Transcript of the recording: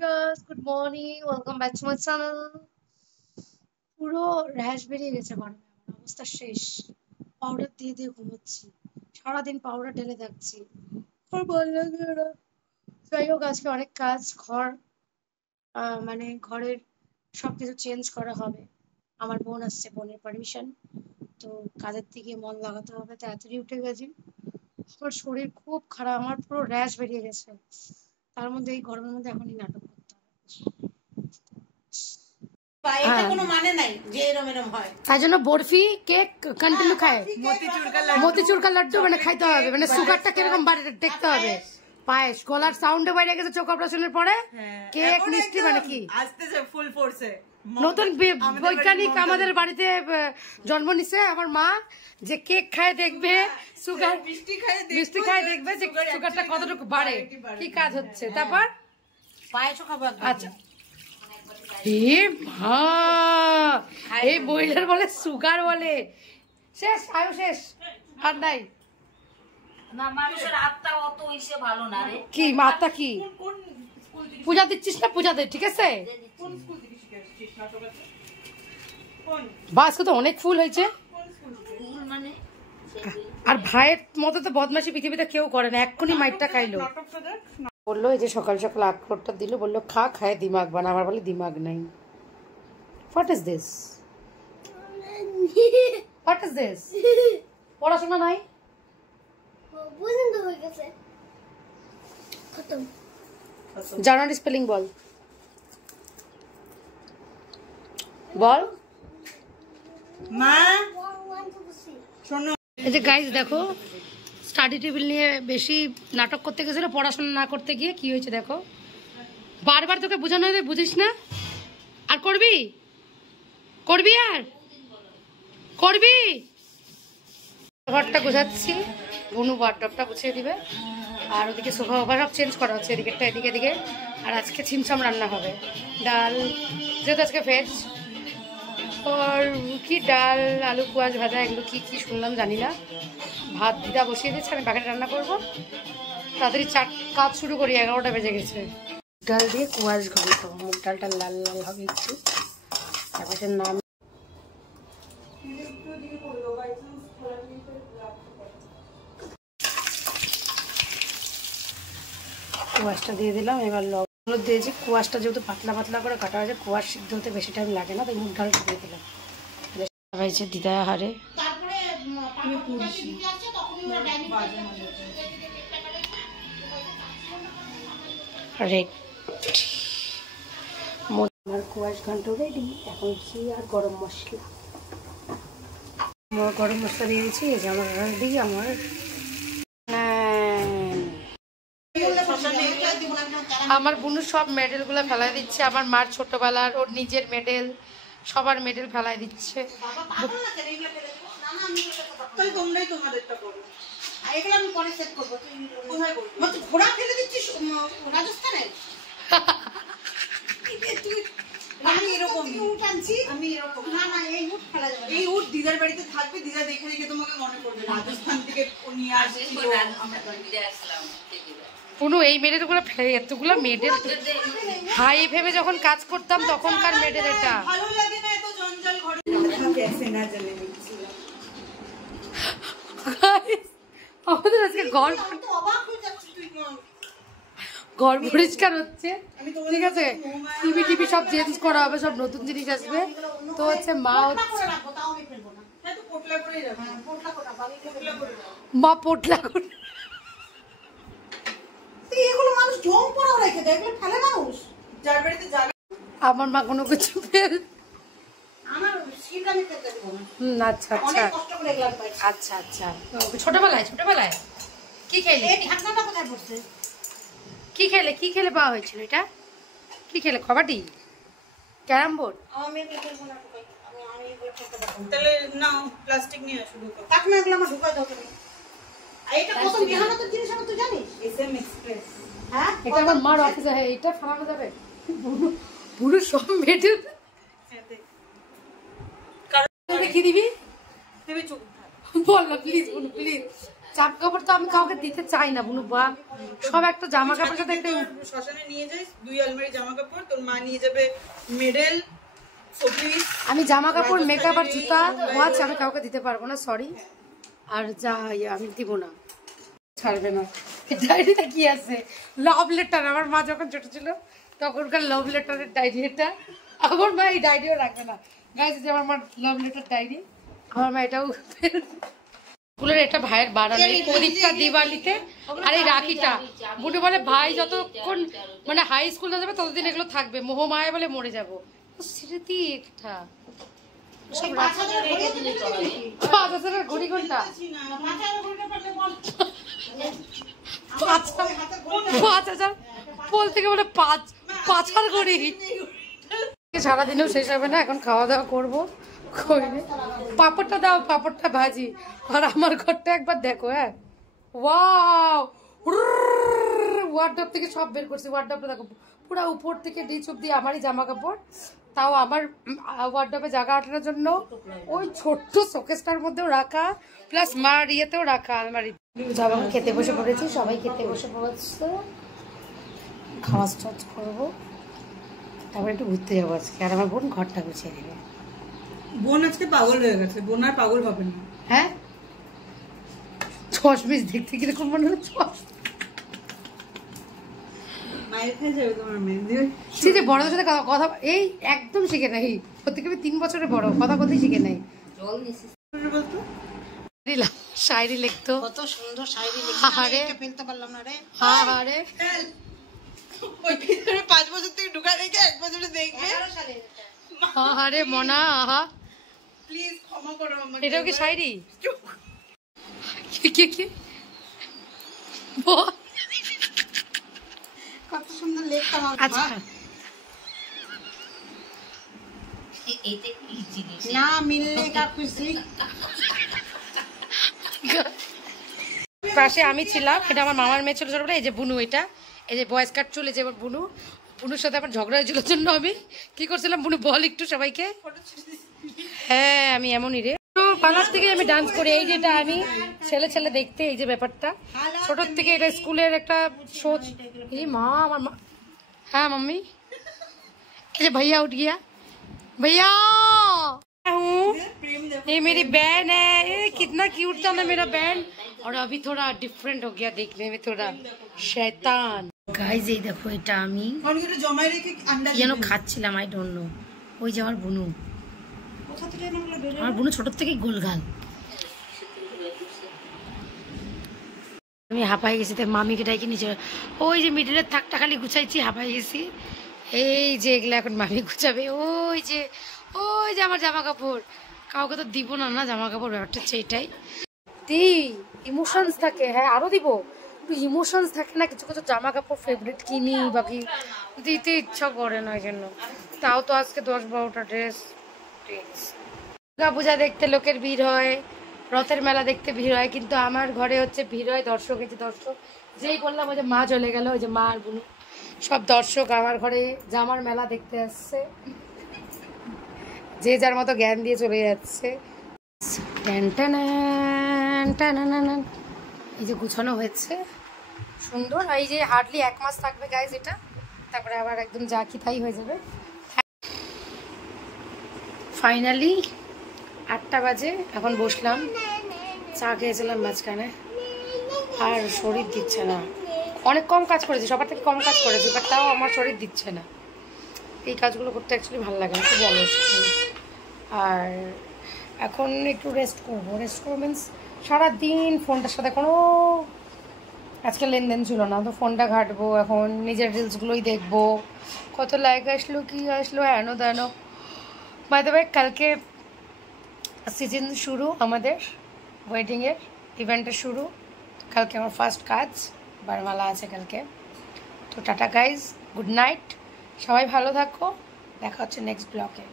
guys, good morning. Welcome back to my channel. পুরো rash বেরিয়ে গেছে গরমে, আমার অবস্থা শেষ। পাউডার দিয়ে দিয়ে ঘুমোচ্ছি, সারাদিন পাউডার ঢেলে থাকছি, আর ভালো লাগে না। যাই হোক, আজকে অনেক কাজ, মানে ঘরের সবকিছু চেঞ্জ করা হবে। আমার বোন আসছে, বোনের পারমিশন, তো কাজের দিকে মন লাগাতে হবে। তাড়াতাড়ি উঠে গেছি। আমার শরীর খুব খারাপ, আমার পুরো র্যাশ বেরিয়ে গেছে। তার মধ্যে এই গরমের মধ্যে এখনই নাটক করতে হবে। তাই জন্য বরফি কেক কন্টিনিউ খায়, মতিচুর কা লাড্ডু মানে খাইতে হবে, মানে সুগারটা কিরকম বাড়ে দেখতে হবে। পায়েস গলার সাউন্ডে বাইরে গেছে চোখ অপারেশনের পরে। কেক মিষ্টি মানে কি আসতেছে ফুল ফোর্সে। নতুন বৈজ্ঞানিক আমাদের বাড়িতে জন্ম নিছে আমার মা, যে কেক খায় দেখবে, সুগার মিষ্টি খায় দেখবে যে সুগারটা কতটুকু বাড়ে, কি কাজ হচ্ছে। তারপর পায়েসও খাবো। আচ্ছা, এই বইলার বলে সুগার বলে। শেষ আয়ু শেষ, আর নাই। কি মাত্রা কি পূজা দিচ্ছিস না? পূজা দে, ঠিক আছে। বাস তো অনেক ফুল হয়েছে, আর ভাইয়ের মতো তো বদমাশি পৃথিবীতে কেউ করে না। এক্ষুনি মাইটটা খাইলো, বললো এই যে সকাল সকাল আখরোটটা দিল, বললো খা, খায় দিমাগ বানা। আমার বলে দিমাগ নাই। What is this? What is this? পড়াশোনা নাই? জার্নাল স্পেলিং বল, বল মা। এই যে গাইস দেখো, স্টাডি টেবিল নিয়ে বেশি নাটক করতে গেছিল, পড়াশোনা না করতে গিয়ে কি হয়েছে দেখো। বারবার তোকে বোঝানো হলে বুঝিস না, আর করবি করবি আর করবি। ঘরটা গোছাচ্ছি, বুনু ওয়ার্ডরোবটা গুছিয়ে দিবে, আর ওদিকে সোফা ওফা সব চেঞ্জ করা হচ্ছে, এদিকেরটা এদিকে এদিকে। আর আজকে ছিমছাম রান্না হবে, ডাল, যেহেতু আজকে ভেজ, আর কি ডাল, আলু কুয়াশ ভাজা, এগুলো কি কি শুনলাম জানি না। ভাত দিদা বসিয়ে দিচ্ছে, আমি বাকিটা রান্না করবো। তাড়াতাড়ি কাজ শুরু করি, 11টা বেজে গেছে। ডাল দিয়ে কুয়াশ ঘন্ট, মুগ ডালটা লাল লাল হবে একটু। তারপরে নাম কুয়াশটা দিয়ে দিলাম। এবার লবণ দিয়েছি, কুয়াশটা যেহেতু পাতলা পাতলা করে কাটা হয়েছে, কুয়াশ সিদ্ধ হতে বেশি টাইম লাগে না, তাই মুগ ডালটা দিয়ে দিলাম। হয়েছে দিদা হারে আমার কুয়াশ ঘন্ট রেডি। এখন ঘি আর গরম মশলা, গরম মশলা দিয়ে দিয়েছি। এই যে আমার রেডি। আমার বুনু সব মেডেল গুলা ফেলাই দিচ্ছে, আমার মার ছোটবেলার, ওর নিজের মেডেল, সবার মেডেল ফেলাই দিচ্ছে। দিদার বাড়িতে থাকবে, দিদা দেখে দেখে তোমাকে মনে করবে রাজস্থান থেকে নিয়ে আসছিল। পুনু এই মেডেল গুলো ফেলে, এতগুলো মেডেল হাই ভেবে যখন কাজ করতাম তখনকার মেডেল। এটা ভালো লাগে না এত জঞ্জাল ঘরে। আমাদের আজকে ঘর পরিষ্কার হচ্ছে, ঠিক আছে। টিভি সব চেঞ্জ করা হবে, সব নতুন জিনিস আসবে। তো হচ্ছে মা পোটলা করে আমার মা কোনো কিছু ফেল। আচ্ছা আচ্ছা আচ্ছা আচ্ছা। ছোটবেলায় কি খেলে, কি খেলে পাওয়া হয়েছিল? এটা কি খেলে? Kabaddi, carrom board? তাহলে না প্লাস্টিক নিয়ে আসো, কাক না এগুলো আমার ঢুকাই দাও তুমি। এটা কত মেহনতের জিনিস আমি তো জানিস। এসএম এক্সপ্রেস, হ্যাঁ এটা আমার মার অফিসে। হ্যাঁ, এটা ফালানো যাবে? পুরো সব মেডেল কি দিবি? দেবে চুপ বল না প্লিজ, প্লিজ জামা কাপড় তো আমি কাউকে দিতে চাই না বুনু বা সব একটা জামা কাপড়ের সাথে একটা শ্মশানে নিয়ে যাই 2 আলমারি জামা কাপড়, তোর মা নিয়ে যাবে মেডেল, শোপিস। আমি জামা কাপড় মেকআপ আর জুতা ওয়াচ আমি কাউকে দিতে পারবো না, সরি। আর যা আমি দিব না, ছাড়বে না। ডায়েরিটা কি আছে? Love letter. আমার মা যখন ছোট ছিল তখনকার লাভ লেটারের ডায়েরি এটা। আমার মা এই ডায়েরিও রাখবে না গাইস, যে আমার মা লাভ লেটার ডায়েরি। আমার মা এটাও স্কুলের এটা ভাইয়ের বাড়ানো প্রদীপটা দিওয়ালিতে, আর এই রাখিটা বুনু বলে ভাই যতক্ষণ মানে হাই স্কুল না যাবে ততদিন এগুলো থাকবে, মোহমায়া বলে মরে যাবো। স্মৃতি একটা ঘড়ি ঘন্টা 5,000 বল থেকে বলে 5,000 ঘড়ি। সারাদিনেও শেষ হবে না, এখন খাওয়া দাওয়া করবো। পাপড়টা দাও, পাপড়টা ভাজি। আর আমার ঘরটা একবার দেখো। হ্যাঁ ওয়াও, ওয়ার্ডরোব থেকে সব বের করছি। ওয়ার্ডরোবটা দেখো পুরো উপর থেকে নিচ অব্দি আমারই জামা কাপড়। তাও আমার ওয়ার্ডরোবে জায়গা আটানোর জন্য ওই ছোট্ট শোকেসটার মধ্যেও রাখা, প্লাস মার ইয়েতেও রাখা আলমারি। যখন খেতে বসে পড়েছি, সবাই খেতে বসে পড়েছে, খাওয়া স্টার্ট করবো, তারপরে একটু ঘুরতে যাবো আজকে। আর আমার বোন ঘরটা গুছিয়ে দেবে। বোন আজকে পাগল হয়ে গেছে, বোন আর পাগল হবে না। হ্যাঁ চশমিশ দেখতে কিরকম মনে হচ্ছে, মায়ের খেয়ে যাবে তোমার মেহেন্দি। যে বড়দের সাথে কথা এই একদম শিখে নাই, প্রত্যেকে 3 বছরের বড়, কথা কথাই শিখে নাই। বলতো শায়রি লিখতো, কত সুন্দর শায়রি লিখতো, ফেলতে পারলাম না রে। আরে ওই ভিতরে 5 বছর থেকে ঢুকা রেখে 1 বছরে দেখবে। আরে মনা, আহা প্লিজ ক্ষমা করো আমাকে। এটাও কি শায়রি? কি কি কত সুন্দর লেখতাম। আচ্ছা না মিলনে কা খুশি। পাশে আমি ছিলাম, এটা আমার মামার মেয়ে ছিল ছোটবেলা। এই যে বুনু, এটা এই যে বয়েস কাট চুল, এই যে আমার বুনু। বুনুর সাথে আমার ঝগড়া হয়েছিল জন্য আমি কি করছিলাম, বুনু বল একটু সবাইকে। হ্যাঁ আমি এমনই রে, পার্লার থেকে আমি ডান্স করি। এই যেটা আমি ছেলে ছেলে দেখতে, এই যে ব্যাপারটা ছোটোর থেকে, এটা স্কুলের একটা শো। এই মা, আমার মা। হ্যাঁ মাম্মি, এই যে भैया उठ गया, भैया ये मेरी बहन है। ये कितना क्यूट था ना मेरा बहन, और अभी थोड़ा डिफरेंट हो गया देखने में, थोड़ा शैतान। गाइस এই দেখো, এটা আমি অনেকটা জমায় রেখে আন্ডা যেন খাচ্ছিলাম, আই ডোন্ট নো। ওই যে আমার বুনু, কোথা থেকে এনে বের। আমার বুনু ছোট থেকেই গোলগাল। আমি হাঁপাই গেছি, তাই মামিকে ডাকি নিচে। ওই যে মিডিলের থাকটা খালি গুছাইছি, হাঁপাই গেছি। এই যে এগুলো এখন মামি গুছাবে। ওই যে আমার জামা কাপড়, কাউকে তো দিব না, না জামা কাপড়, ব্যাপারটা হচ্ছে এটাই। ইমোশনস থাকে। হ্যাঁ আরো দিব, একটু ইমোশনস থাকে না, কিছু কিছু জামা কাপড় ফেভারিট কিনি, বাকি দিতে ইচ্ছা করে না। ওই জন্য তাও তো আজকে 10-12টা ড্রেস। দুর্গা পূজা দেখতে লোকের ভিড় হয়, রথের মেলা দেখতে ভিড় হয়, কিন্তু আমার ঘরে হচ্ছে ভিড় হয় দর্শক। এই যে দর্শক, যেই বললাম ওই যে মা চলে গেল, ওই যে মা আর বুনু সব দর্শক আমার ঘরে জামার মেলা দেখতে আসছে, যে যার মতো জ্ঞান দিয়ে চলে যাচ্ছে। এই যে গুছানো হয়েছে সুন্দর। এই যে হার্ডলি 1 মাস থাকবে গাইজ এটা, তারপরে আবার একদম যা কি তাই হয়ে যাবে। ফাইনালি 8টা বাজে, এখন বসলাম, চা খেয়েছিলাম মাঝখানে, আর শরীর দিচ্ছে না। অনেক কম কাজ করেছি, সবার থেকে কম কাজ করেছি, বাট তাও আমার শরীর দিচ্ছে না। এই কাজগুলো করতে অ্যাকচুয়ালি ভালো লাগে না, খুব অলস। আর এখন একটু রেস্ট করবো। রেস্ট করবো মিনস সারাদিন ফোনটার সাথে কোনো আজকে লেনদেন ছিল না, তো ফোনটা ঘাটবো, এখন নিজের রিলসগুলোই দেখবো, কত লাইক আসলো কি আসলো হেন দেন। বাই দ্য ওয়ে কালকে সিজন শুরু, আমাদের ওয়েডিংয়ের ইভেন্টের শুরু। কালকে আমার ফার্স্ট কাজ, বারমালা আছে কালকে। তো টাটা গাইজ, গুড নাইট, সবাই ভালো থাকো, দেখা হচ্ছে নেক্সট ব্লগে।